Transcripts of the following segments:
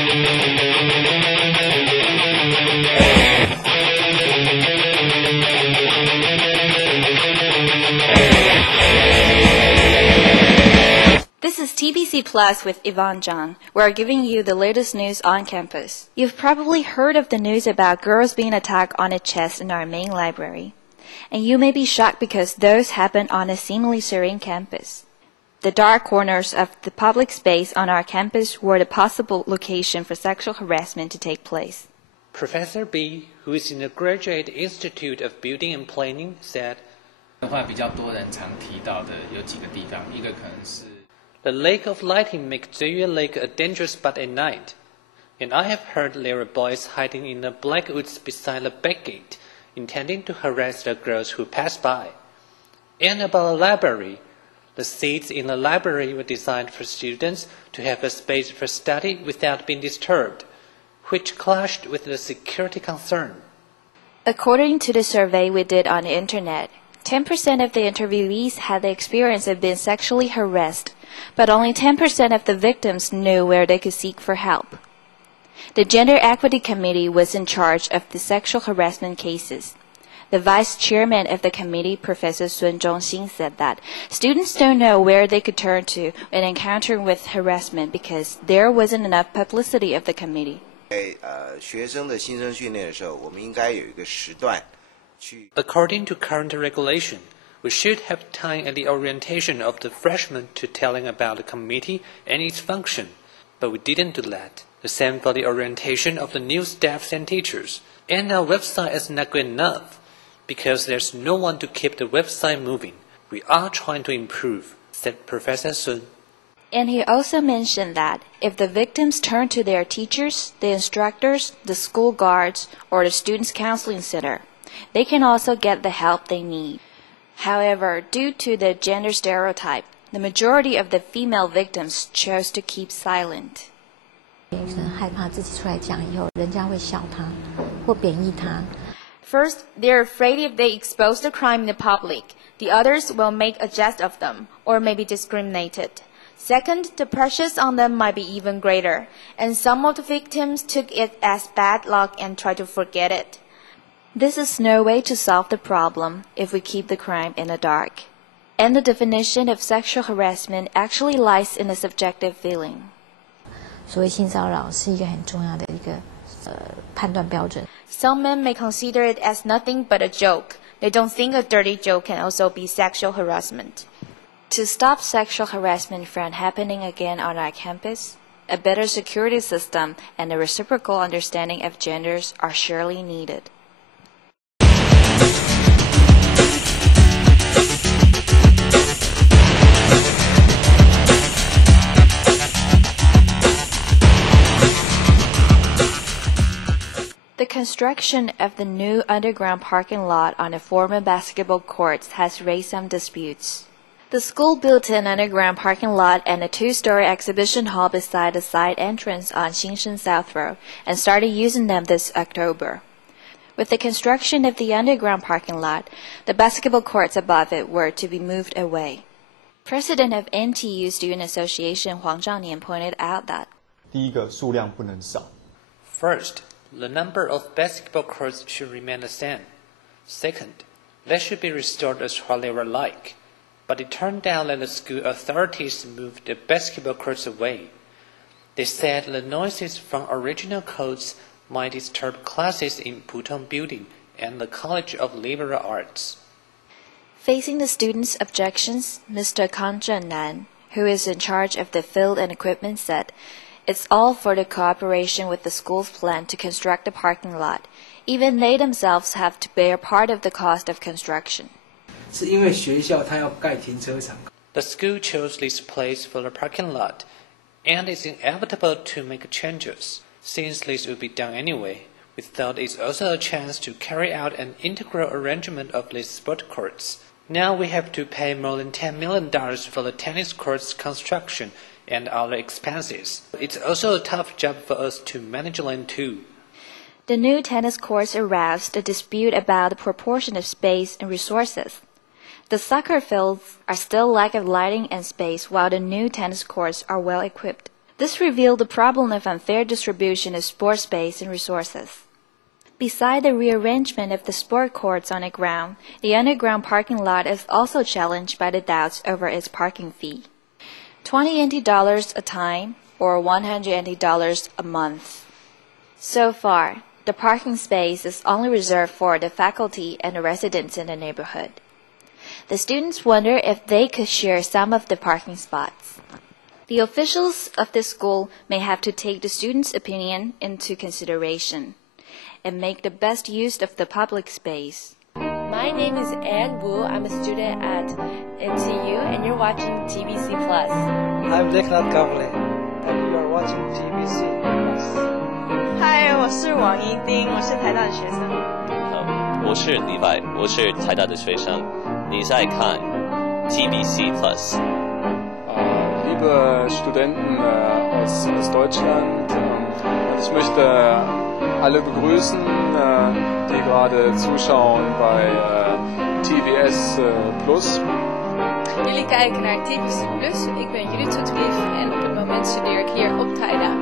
This is TBC Plus with Yvonne Zhang. We're giving you the latest news on campus. You've probably heard of the news about girls being attacked on a chest in our main library. And you may be shocked because those happened on a seemingly serene campus. The dark corners of the public space on our campus were the possible location for sexual harassment to take place. Professor B, who is in the Graduate Institute of Building and Planning, said, 的话比较多人常提到的有几个地方，一个可能是 The lack of lighting makes Zuya Lake a dangerous spot at night. And I have heard there are boys hiding in the black woods beside the back gate, intending to harass the girls who pass by. And about the library, the seats in the library were designed for students to have a space for study without being disturbed, which clashed with the security concern. According to the survey we did on the internet, 10% of the interviewees had the experience of being sexually harassed, but only 10% of the victims knew where they could seek for help. The Gender Equity Committee was in charge of the sexual harassment cases. The vice chairman of the committee, Professor Sun Zhongxin, said that students don't know where they could turn to when encountering with harassment because there wasn't enough publicity of the committee. 学生的新生训练的时候，我们应该有一个时段去。According to current regulation, we should have time at the orientation of the freshmen to telling about the committee and its function, but we didn't do that. The same for the orientation of the new staffs and teachers. And our website is not good enough, because there's no one to keep the website moving. We are trying to improve, said Professor Sun. And he also mentioned that if the victims turn to their teachers, the instructors, the school guards, or the students' counseling center, they can also get the help they need. However, due to the gender stereotype, the majority of the female victims chose to keep silent. 害怕自己出来讲以后，人家会笑他或贬义他。 First, they're afraid if they expose the crime in the public, the others will make a jest of them or may be discriminated. Second, the pressures on them might be even greater, and some of the victims took it as bad luck and tried to forget it. This is no way to solve the problem if we keep the crime in the dark. And the definition of sexual harassment actually lies in the subjective feeling. 所谓性骚扰是一个很重要的一个判断标准。 Some men may consider it as nothing but a joke. They don't think a dirty joke can also be sexual harassment. To stop sexual harassment from happening again on our campus, a better security system and a reciprocal understanding of genders are surely needed. The construction of the new underground parking lot on the former basketball courts has raised some disputes. The school built an underground parking lot and a two-story exhibition hall beside the side entrance on Xingshen South Road and started using them this October. With the construction of the underground parking lot, the basketball courts above it were to be moved away. President of NTU Student Association Huang Zhangnian pointed out that 第一个数量不能少。 First, the number of basketball courts should remain the same. Second, they should be restored as what they were like. But it turned out that the school authorities moved the basketball courts away. They said the noises from original courts might disturb classes in Putong Building and the College of Liberal Arts. Facing the students' objections, Mr. Kang Zhennan, who is in charge of the field and equipment, said, "It's all for the cooperation with the school's plan to construct the parking lot. Even they themselves have to bear part of the cost of construction." 是因为学校它要盖停车场。The school chose this place for the parking lot, and it's inevitable to make changes. Since this will be done anyway, we thought it's also a chance to carry out an integral arrangement of these sport courts. Now we have to pay more than $10 million for the tennis courts construction and other expenses. It's also a tough job for us to manage them too. The new tennis courts aroused a dispute about the proportion of space and resources. The soccer fields are still lack of lighting and space, while the new tennis courts are well equipped. This revealed the problem of unfair distribution of sport space and resources. Beside the rearrangement of the sport courts on the ground, the underground parking lot is also challenged by the doubts over its parking fee. $20 NT a time or $100 NT a month. So far, the parking space is only reserved for the faculty and the residents in the neighborhood. The students wonder if they could share some of the parking spots. The officials of the school may have to take the students' opinion into consideration and make the best use of the public space. My name is Ann Wu. I'm a student at NTU, and you're watching TBC Plus. I'm Leknat Kavle, and you are watching TBC Plus. Hi, 我是王一丁，我是台大的学生。我是李白，我是台大的学生。你在看 TBC Plus. Liebe Studenten aus Deutschland, ich möchte alle begrüßen, die gerade zuschauen bei TBS Plus. Jullie kijken naar TBC Plus. Ik ben Judith Toetlief en op het moment studeer ik hier op Taida.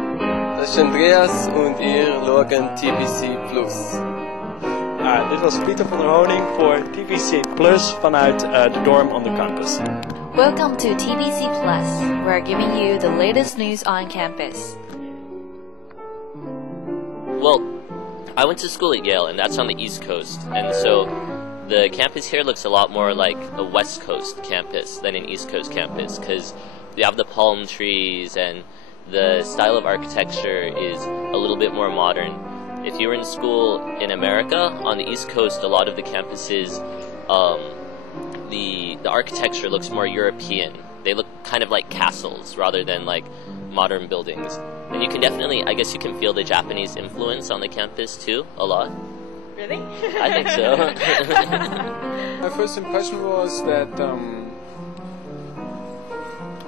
Das ist Andreas und ihr schauen TBC Plus. Dit was Pieter van der Honing voor TBC Plus vanuit de dorm on the campus. Welcome to TBC Plus. We're giving you the latest news on campus. Well, I went to school at Yale, and that's on the East Coast, and so the campus here looks a lot more like a West Coast campus than an East Coast campus, because you have the palm trees, and the style of architecture is a little bit more modern. If you were in school in America, on the East Coast, a lot of the campuses, the architecture looks more European. They look kind of like castles rather than like modern buildings. And you can definitely, I guess you can feel the Japanese influence on the campus too, a lot. Really? I think so. My first impression was that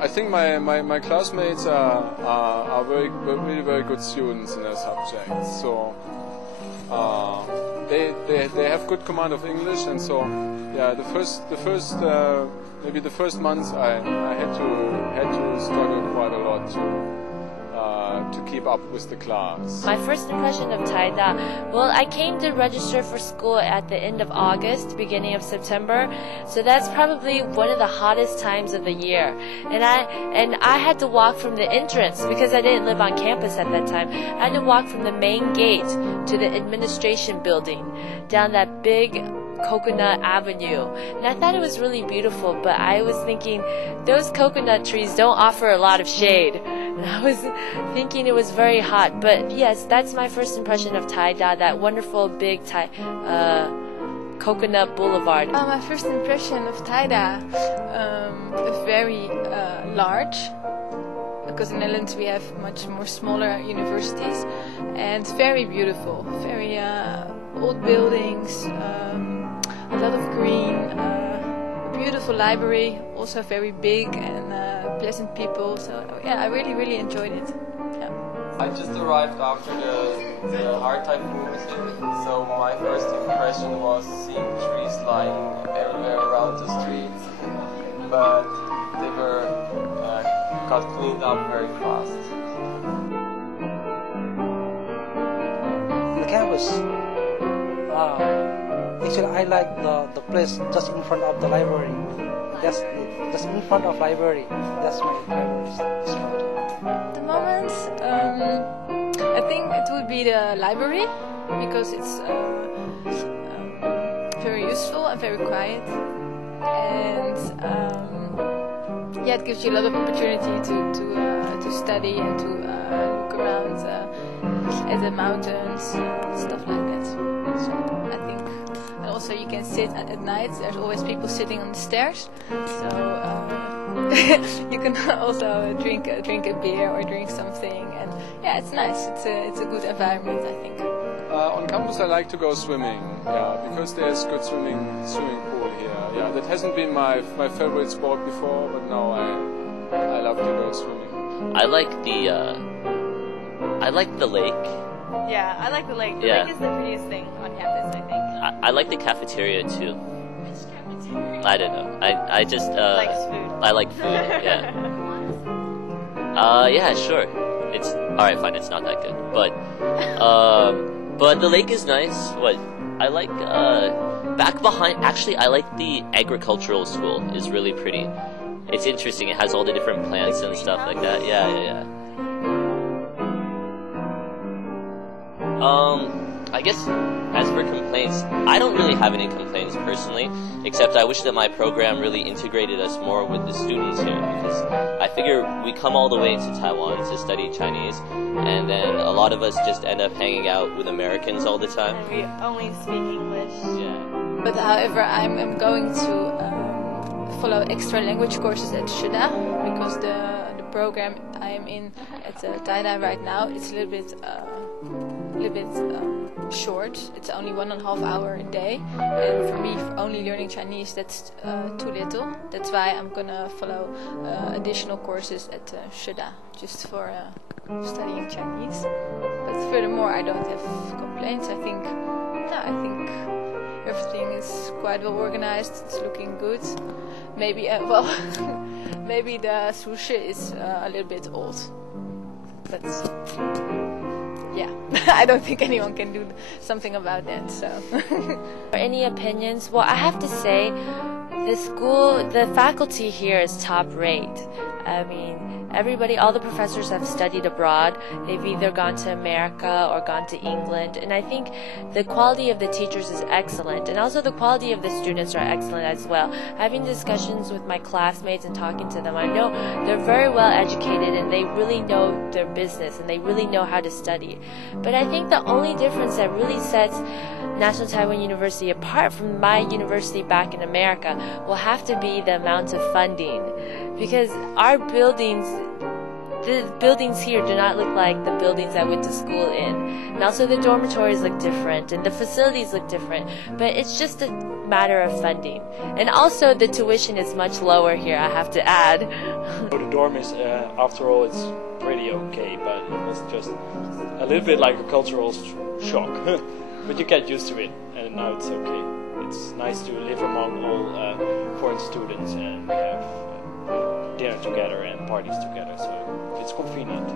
I think my classmates are really very good students in their subjects. So they have good command of English, and so yeah, the first maybe the first months I had to struggle quite a lot to keep up with the class. My first impression of Taida, well, I came to register for school at the end of August, beginning of September, so that's probably one of the hottest times of the year. And I had to walk from the entrance, because I didn't live on campus at that time. I had to walk from the main gate to the administration building, down that big Coconut Avenue, and I thought it was really beautiful, but I was thinking those coconut trees don't offer a lot of shade, and I was thinking it was very hot. But yes, that's my first impression of Taida, that wonderful big Coconut Boulevard. My first impression of Taida, very large, because in the Netherlands we have much more smaller universities, and very beautiful, very old buildings, a lot of green, a beautiful library, also very big and pleasant people. So yeah, I really enjoyed it. Yeah. I just arrived after the hard typhoon, so my first impression was seeing trees lying everywhere around the streets, but they were got cleaned up very fast. The campus. Actually, I like the place just in front of the library. Just in front of library. That's my favorite spot. At the moment, I think it would be the library, because it's very useful and very quiet, and yeah, it gives you a lot of opportunity to study and to look around at the mountains, stuff like that. So I think, and also you can sit at night. There's always people sitting on the stairs, so you can also drink a beer or drink something, and yeah, it's nice. It's a good environment, I think. On campus, I like to go swimming. Yeah, because there's good swimming pool here. Yeah, that hasn't been my favorite sport before, but now I love to go swimming. I like the lake. Yeah, I like the lake. The lake is the prettiest thing on campus, I think. I like the cafeteria too. Which cafeteria? I don't know. I just likes food. I like food. Yeah. Yeah, sure. It's alright, fine, it's not that good. But the lake is nice. What? I like, back behind, actually, I like the agricultural school. It's really pretty. It's interesting, it has all the different plants and stuff like that. Yeah. I guess, as for complaints, I don't really have any complaints personally, except I wish that my program really integrated us more with the students here, because I figure we come all the way to Taiwan to study Chinese, and then a lot of us just end up hanging out with Americans all the time. And we only speak English. Yeah. But however, I'm going to follow extra language courses at Shida, because the program I'm in at Taida right now, it's a little bit short. It's only 1.5 hours a day, and for me, for only learning Chinese, that's too little. That's why I'm gonna follow additional courses at Shida, just for studying Chinese. But furthermore, I don't have complaints. I think everything is quite well organized. It's looking good. Maybe maybe the sushi is a little bit old, but yeah, I don't think anyone can do something about that. So, any opinions? Well, I have to say, the faculty here is top rate. I mean, all the professors have studied abroad. They've either gone to America or gone to England, and I think the quality of the teachers is excellent, and also the quality of the students are excellent as well. Having discussions with my classmates and talking to them, I know they're very well educated and they really know their business and they really know how to study. But I think the only difference that really sets National Taiwan University apart from my university back in America will have to be the amount of funding, because the buildings here do not look like the buildings I went to school in, and also the dormitories look different and the facilities look different, but it's just a matter of funding. And also the tuition is much lower here, I have to add. The dorm is, after all, it's pretty okay, but it was just a little bit like a cultural shock. But you get used to it, and now it's okay. It's nice to live among all foreign students, and we have dinner together and parties together, so it's convenient.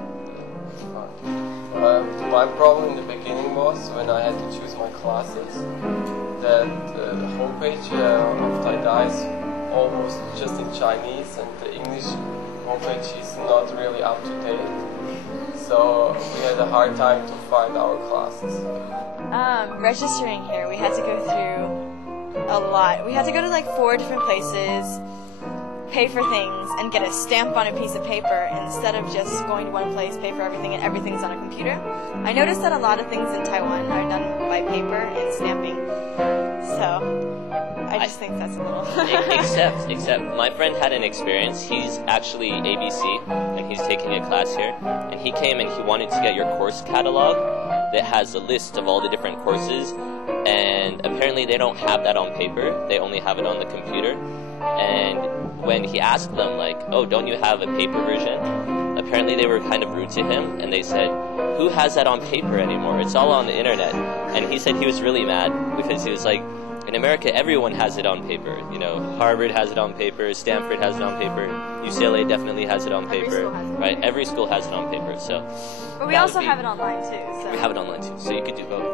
My problem in the beginning was when I had to choose my classes, that the homepage of Taida is almost just in Chinese, and the English homepage is not really up to date. So we had a hard time to find our classes. Registering here, we had to go through a lot. We had to go to like 4 different places, pay for things, and get a stamp on a piece of paper instead of just going to one place, pay for everything, and everything's on a computer. I noticed that a lot of things in Taiwan are done by paper and stamping, so I just think that's a little... except my friend had an experience. He's actually ABC, and he's taking a class here, and he came and he wanted to get your course catalog that has a list of all the different courses, and apparently they don't have that on paper, they only have it on the computer. And when he asked them, like, oh, don't you have a paper version? Apparently they were kind of rude to him, and they said, who has that on paper anymore? It's all on the internet. And he said he was really mad, because he was like, in America, everyone has it on paper. You know, Harvard has it on paper, Stanford has it on paper, UCLA definitely has it on paper, right? Every school has it on paper, so... But we also have it online, too. So. We have it online, too, so you could do both.